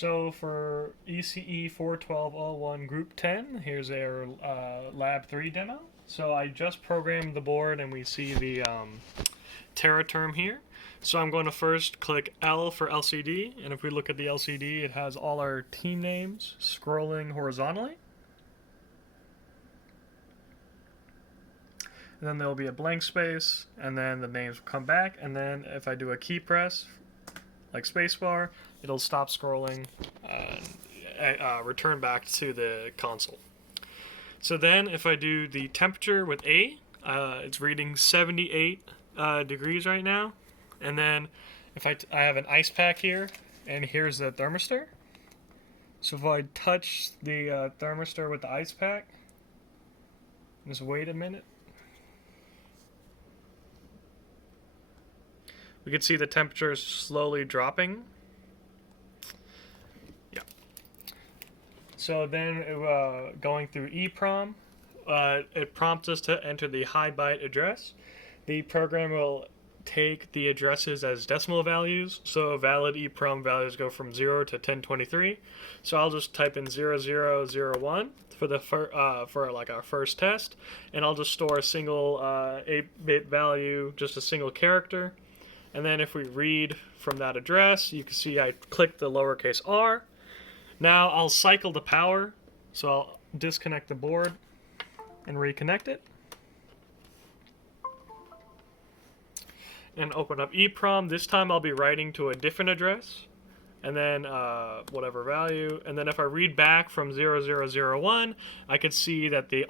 So for ECE 41201 Group 10, here's our Lab 3 demo. So I just programmed the board and we see the Terra term here. So I'm going to first click L for LCD, and if we look at the LCD, it has all our team names scrolling horizontally. And then there'll be a blank space, and then the names will come back, and then if I do a key press, like spacebar, it'll stop scrolling and return back to the console. So then if I do the temperature with A, it's reading 78 degrees right now. And then if I have an ice pack here, and here's the thermistor. So if I touch the thermistor with the ice pack, just wait a minute. We can see the temperature is slowly dropping. Yeah. So then going through EEPROM, it prompts us to enter the high byte address. The program will take the addresses as decimal values, so valid EEPROM values go from 0 to 1023. So I'll just type in 0001 for the for like our first test, and I'll just store a single 8-bit value, just a single character. And then if we read from that address, you can see I click the lowercase r. Now I'll cycle the power, so I'll disconnect the board and reconnect it. And open up EEPROM. This time I'll be writing to a different address, and then whatever value. And then if I read back from 0001, I can see that the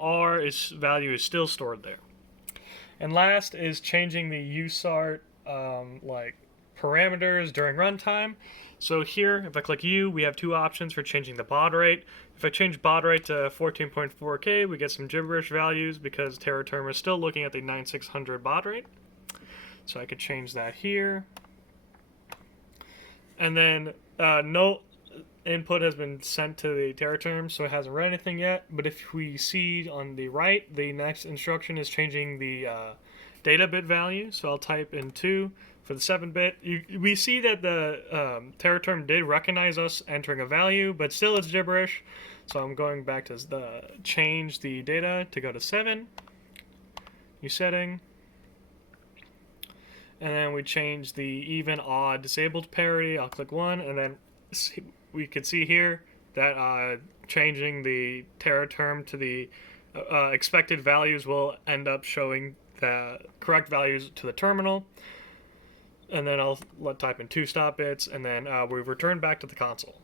value is still stored there. And last is changing the USART like parameters during runtime. So here, if I click U, we have two options for changing the baud rate. If I change baud rate to 14.4K, we get some gibberish values because Terra term is still looking at the 9600 baud rate. So I could change that here. And then no input has been sent to the Terra term, so it hasn't read anything yet. But if we see on the right, the next instruction is changing the data bit value. So I'll type in 2 for the 7-bit. We see that the Terra term did recognize us entering a value, but still it's gibberish. So I'm going back to change the data to go to 7. New setting. And then we change the even, odd, disabled parity. I'll click 1, and then we can see here that changing the Terra term to the expected values will end up showing the correct values to the terminal. And then I'll type in 2 stop bits, and then we return back to the console.